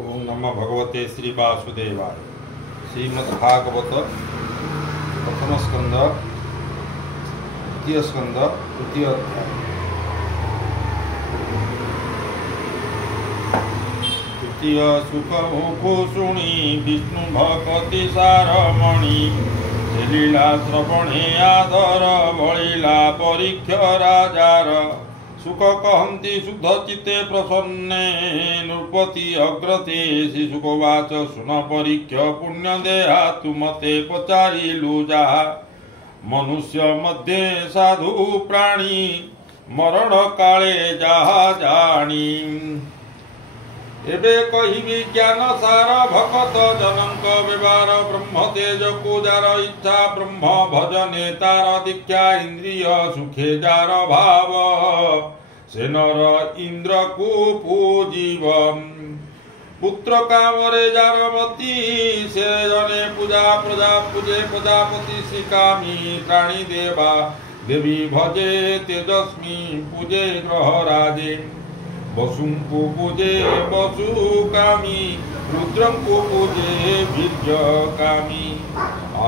ओम नमः भगवते श्री वासुदेवाय। श्रीमद्भागवत प्रथम स्कंद द्वितीय स्कंद तृतीय अध्याय। तृतीय सुख मुखुषुणी विष्णु भक्ति सारमणि लीला श्रवणे आदर बलिला परीक्ष राजार सुख कहती शुद्ध चित्ते प्रसन्ने नृपति अग्रते शिशुकवाच सुन परीक्ष पुण्य देहा तु मते पचारिलु जा मनुष्य मध्ये साधु प्राणी मरण काले जहा जानी एबे कहिबि ज्ञान सार भगत जनक व्यवहार ब्रह्म तेज को जार इच्छा ब्रह्म भजने तार दीक्षा इंद्रिय सुखे जार भाव से नर इंद्र को पूजीव पुत्र कामरे जार मती से जने पूजा प्रजा पूजे प्रजापति श्रीकामी प्राणी देवा देवी भजे तेजस्मी पूजे ग्रह राजे वसुं को पूजे वसु कामी रुद्रं को पूजे वीर्य कामी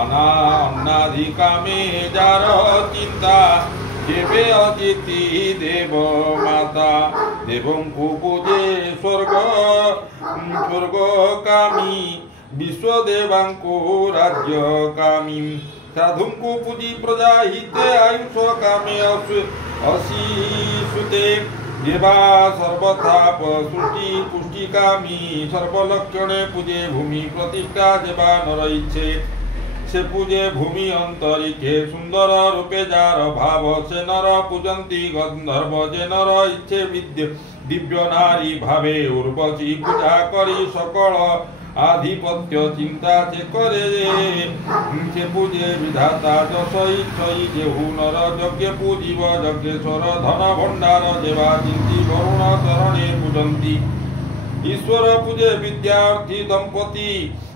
अनादि कामे जार चिंता जेबे अतिथि देव माता देवं को पूजे स्वर्ग कामी विश्वदेवां को राज्य कामी साधुं को पूजी प्रजा हिते आयुष कामे अशीसुते देवा सर्वथा सृष्टि पुष्टि कामी सर्वलक्षणे पूजे भूमि प्रतिष्ठा देवा नर इच्छे से पूजे भूमि अंतरिक्षे सुंदर रूपे जार भाव से नर पूजंती गंधर्व जे नर इच्छे विद्य दिव्य नारी भावे उर्वशी पूजा करी सकल आधिपत्य चिंता से करे से पूजे विधाता दश इच्छई जेहु नर यज्ञ पूजीव यज्ञेश्वर धन भंडार देवा चिंती वरुण चरणे पूजंती ईश्वर पूजे विद्यार्थी दंपति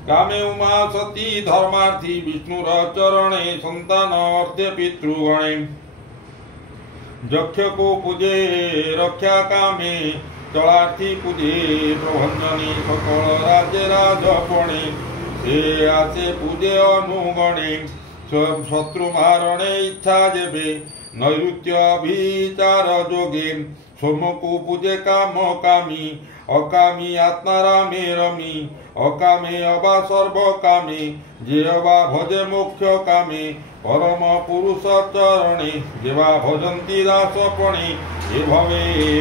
कामे उमा सती धर्मार्थी विष्णुर चरणे संतान अर्थे पितृगणे यक्ष को पूजे रक्षा कामे चलार्थी पूजे प्रभंजनी सकल राज्य राजपणे से आसे पूजे अनुगणे शत्रु मारणे इच्छा जेबे नैऋत्य विचार जोगे सोम को पूजे काम कामी अकामी आत्मारामे रमी अकामे अबा सर्व कामे जे अबा भजे मोक्ष कामे परम पुरुष चरणे जेवा भजंती दासपणे ए भवे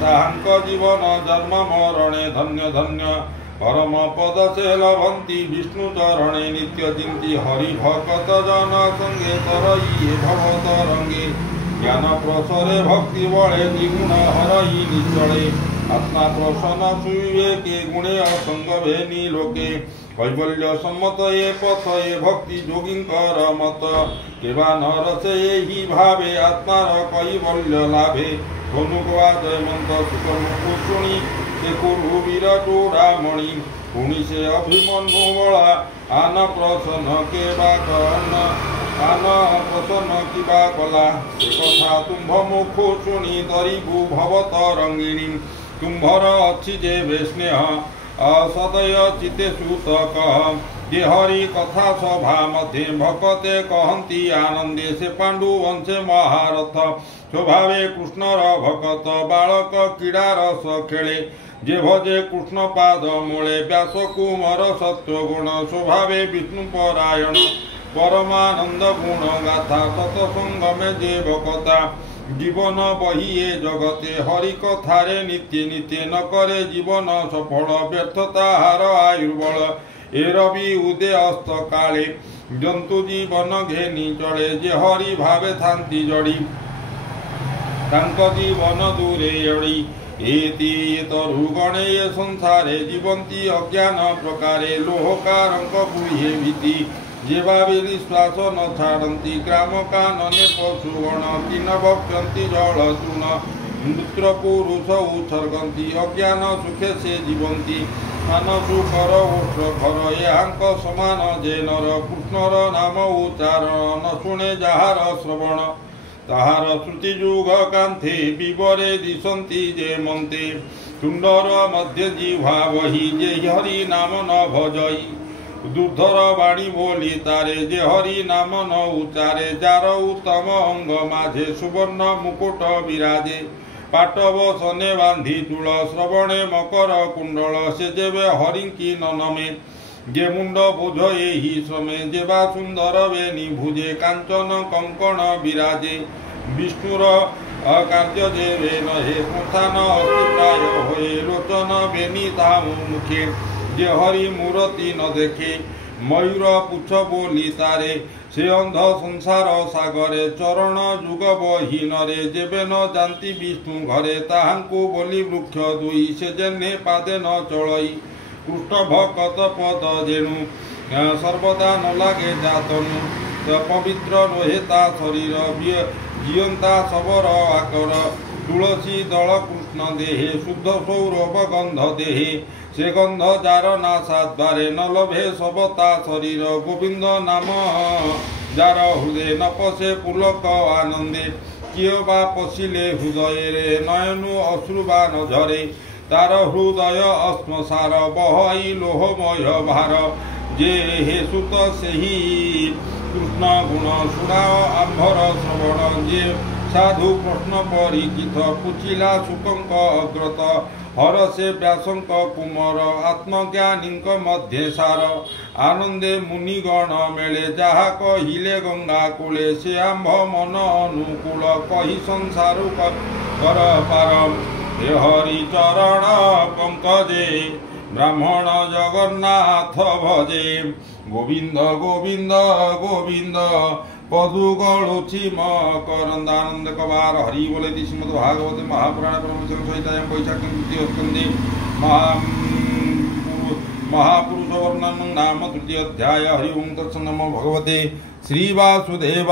ताहांक जीवन जन्म मरणे धन्य धन्य परम पद से लभंती विष्णु चरणे नित्य चिंती हरि भक्त जन संगे तरई भव तरंगे ज्ञान प्रसरे भक्ति बळे द्विगुण हरई निचळे आत्मा प्रसन्न सुये के गुणे असंग भेनी लोके कैवल्य सम्मत ये पथ ये भक्ति जोगिंकर मत केवा नर से ही भावे आत्मार कैवल्य लाभे धनुकवा जयमंत सुखमुख शुणी से कुरु वीर चूड़ामणि पुणी से अभिमन्यु बला आन प्रसन्न के बाकन आन प्रसन्न किबा कला से कथा तुम्भ मुख शुणी दरिबु भवतरंगिणी तुम्भर अच्छी जे स्नेह असदय चिते सूतक जे हरि कथा सभा मध्ये भक्ते कहती आनंदे से पांडु वंशे महारथ स्वभावे कृष्णर भक्त बालक क्रीड़ा रस खेले जे भजे कृष्ण पाद मूले व्यास कुमार सत्वगुण स्वभावे विष्णु परायण परमानंद गुण गाथा सतसंगमे जे भक्ता जीवन बहिए जगते हरि कथारे नित्य नित्य न करे जीवन सफल व्यर्थता हार आयुर्बल ए रवि उदय अस्त काले जंतु जीवन घेनी चढ़े जे हरि भावे थांती जड़ी तांक जीवन दूरे एड़ी एति तरुगणे ये संसारे जीवंती अज्ञान प्रकारे लोहकारंक बुहे भीति जे भावे विश्वास न छाड़ती ग्राम कानने पशुगण किन भक्षन्ति जल तृण मूत्र पुरुष उत्सर्गन्ति अज्ञान सुखे से जीवंती मानसु कर ओष्ठ घर यांक समान जे नर कृष्णर नाम उच्चारण न शुणे जहार श्रवण ताहार श्रुति जुग कांथे विवरे दिशन्ति जे मन्ते तुंडर मध्य जिह्वा वही जे हरि नाम न भजई दुर्धर बाणी बोली तारे जे हरि नाम न उच्चारे जार उत्तम अंग माझे सुवर्ण मुकुट विराजे पाटव सने बांधी चूल श्रवणे मकर कुंडल से जेबे हरिंकी ननमे जे मुंड बोझ एही श्रमे जेबा सुंदर बेनी भुजे कांचन कंकण विराजे विष्णुर कार्य जेबे नहे प्रथान अस्तिप्राय होए लोचन बेनी तामु मुखे जे हरि मूर्ति न देखे मयूर पुछ बोली तारे से अंध संसार सागरे चरण जुग बहीन रे जेबे न जानती विष्णु घरे ताहांकु बोली वृक्ष दुई से जेने पादे न चलई कृष्ण भक्त पद जेणु सर्वदा न लागे जातनु पवित्र नहे ता शरीर जियंता शबर आकर तुलसी दल कृष्ण देहे शुद्ध सौरभ गंध देहे से गंध जार नासाद्वारे न लभे सबता शरीर गोविंद नाम जार हृदय न पशे पुलक आनंदे किए बा पशिले हृदय रे नयनु अश्रुबा न झरे तार हृदय अस्मसार बहई लोहमय भार जे हे सुत सेही कृष्ण गुण शुणाओ आंभर श्रवण जे साधु प्रश्न परिचित पुचिला शुकंक अग्रत हर से व्यासंक कुमर आत्मज्ञानी मध्य सार आनंदे मुनिगण मेले जहा कहिले गंगा कूले से आंभ मन अनुकूल कही संसार कर पार हे हरि चरण पंकजे ब्राह्मण जगन्नाथ भजे गोविंद गोविंद गोविंद पदु गलुची मकरंदानंद कबार हरि बोले श्रीमद् भागवते महापुराण परमहंस सहित वैशाख तृतीय स्कंदे महापुरुष वर्णन नाम तृतीय अध्याय हरि ओं तत्सत् नमो भगवते श्री वासुदेवाय।